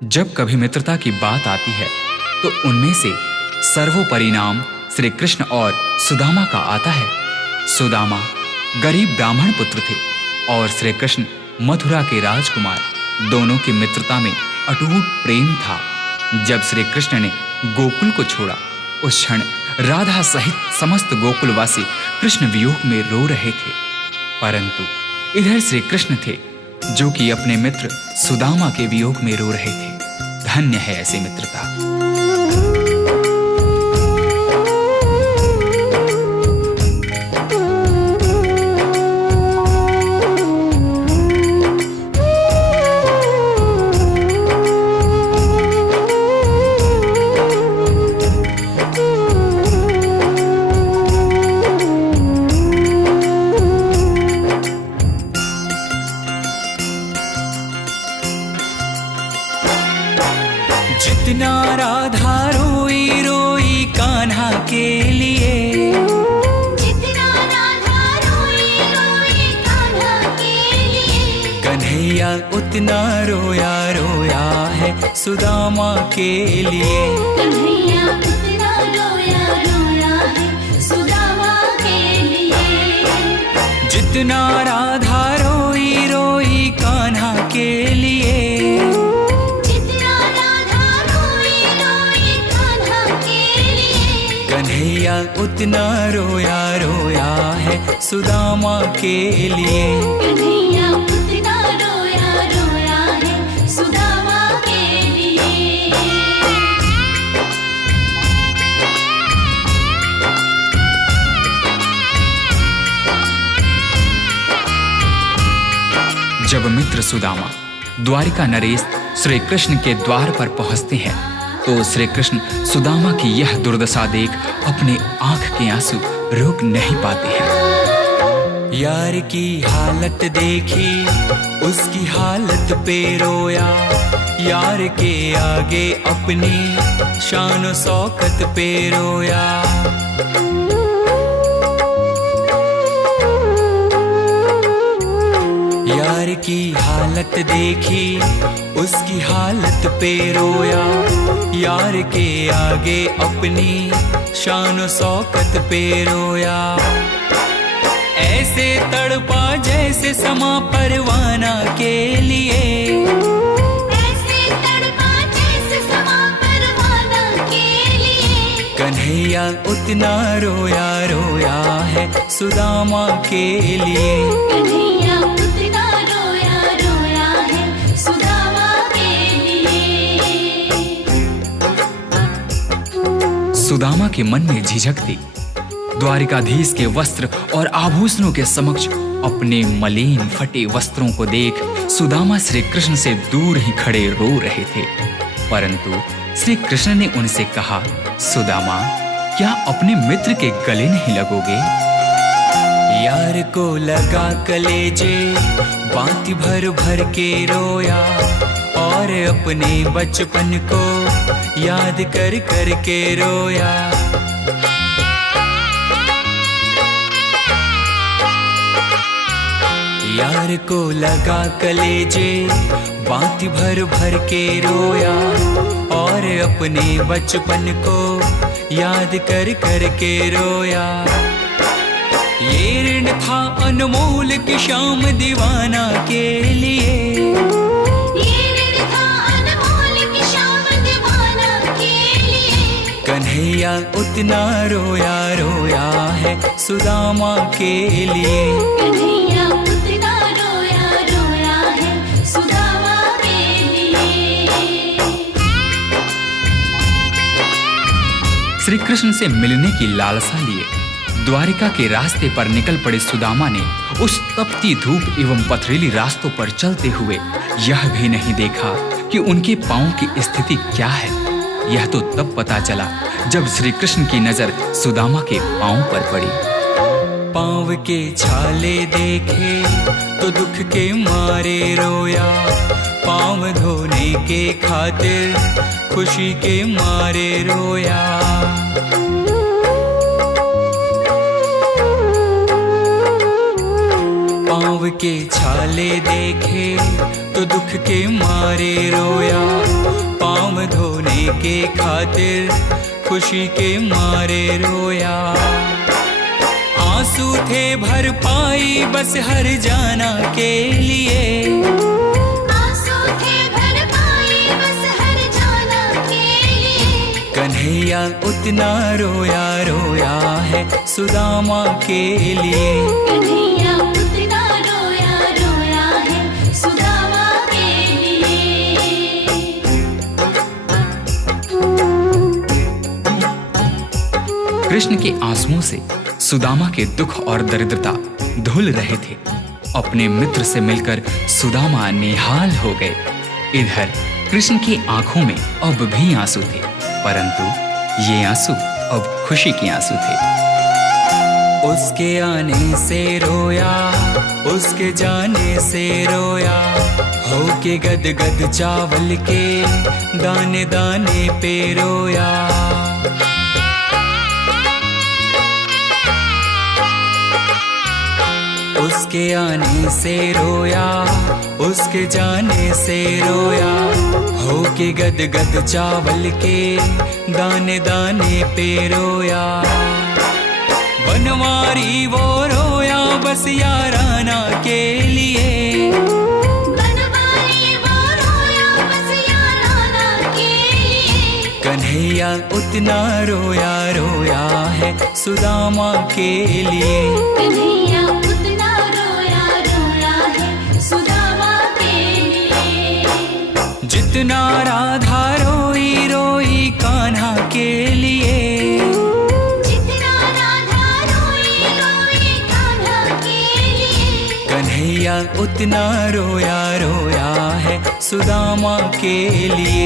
जब कभी मित्रता की बात आती है तो उनमें से सर्वोपरि नाम श्री कृष्ण और सुदामा का आता है। सुदामा गरीब ब्राह्मण पुत्र थे और श्री कृष्ण मथुरा के राजकुमार। दोनों की मित्रता में अटूट प्रेम था। जब श्री कृष्ण ने गोकुल को छोड़ा, उस क्षण राधा सहित समस्त गोकुलवासी कृष्ण वियोग में रो रहे थे। परंतु इधर श्री कृष्ण थे जो कि अपने मित्र सुदामा के वियोग में रो रहे थे। धन्य है ऐसी मित्रता। जितना राधा रोई रोई कान्हा के लिए, जितना राधा रोई रोई कान्हा के लिए, कन्हैया उतना रोया रोया है सुदामा के लिए। कन्हैया उतना रोया रोया है सुदामा के लिए। जितना राधा रोई रोई कान्हा के लिए, कन्हैया उतना रोया रोया है सुदामा के लिए। कन्हैया उतना रोया रोया है सुदामा के लिए। जब मित्र सुदामा द्वारिका नरेश श्री कृष्ण के द्वार पर पहुंचते हैं तो श्री कृष्ण सुदामा की यह दुर्दशा देख अपने आंख के आंसू रोक नहीं पाते हैं। यार की हालत देखी, उसकी हालत पे रोया। यार के आगे अपनी शान शौकत पे रोया। यार की हालत देखी, उसकी हालत पे रोया। यार के आगे अपनी शान शौकत पे रोया। ऐसे तड़पा जैसे समा परवाना के लिए, ऐसे तड़पा जैसे समा परवाना के लिए। कन्हैया उतना रोया रोया है सुदामा के लिए। कन्हैया उतना रोया रोया है सुदामा के लिए। सुदामा के मन में झिझक थी। द्वारिकाधीश के वस्त्र और आभूषणों के समक्ष अपने मलिन फटे वस्त्रों को देख सुदामा श्री कृष्ण से दूर ही खड़े रो रहे थे। परंतु श्री कृष्ण ने उनसे कहा, सुदामा, क्या अपने मित्र के गले नहीं लगोगे? यार को लगा कलेजे, बाती भर भर के रोया। और अपने बचपन को याद कर कर के रोया। यार को लगा कलेजे, बाती भर भर के रोया। और अपने बचपन को याद कर कर के रोया। ये ऋण था अनमोल की शाम दीवाना के लिए। ये ऋण था अनमोल की शाम दीवाना के लिए। कन्हैया उतना रोया रोया है सुदामा के लिए। कन्हैया उतना रोया रोया है सुदामा के लिए। श्री कृष्ण से मिलने की लालसा लिए द्वारिका के रास्ते पर निकल पड़े सुदामा ने उस तपती धूप एवं पथरीली रास्तों पर चलते हुए यह भी नहीं देखा कि उनके पांव की स्थिति क्या है। यह तो तब पता चला जब श्री कृष्ण की नजर सुदामा के पांव पर पड़ी। पाँव के छाले देखे तो दुख के मारे रोया। पाँव धोने के खातिर खुशी के मारे रोया। पाँव के छाले देखे तो दुख के मारे रोया। के खातिर खुशी के मारे रोया। आंसू थे भर पाई बस हर जाना के लिए, आंसू थे भर पाई बस हर जाना के लिए। कन्हैया उतना रोया रोया है सुदामा के लिए। कन्हैया उतना रोया रोया है सुदामा के लिए। कृष्ण के आंसुओं से सुदामा के दुख और दरिद्रता धुल रहे थे। अपने मित्र से मिलकर सुदामा निहाल हो गए। इधर कृष्ण की आंखों में अब भी आंसू थे, परंतु ये आंसू अब खुशी के आंसू थे। उसके आने से रोया, उसके जाने से रोया, होके गद गद चावल के दाने दाने पे रोया। उसके आने से रोया, उसके जाने से रोया, होके गद गद चावल के दाने दाने पे रोया। बनवारी वो रोया बस याराना के लिए, बनवारी वो रोया बस याराना के लिए। कन्हैया उतना रोया रोया है सुदामा के लिए। कन्हैया उतना रोया रोया है सुदामा के लिए। जितना राधा रोई रोई कान्हा के लिए, जितना राधा रोई रोई कान्हा के लिए। कन्हैया उतना रोया रोया है सुदामा के लिए।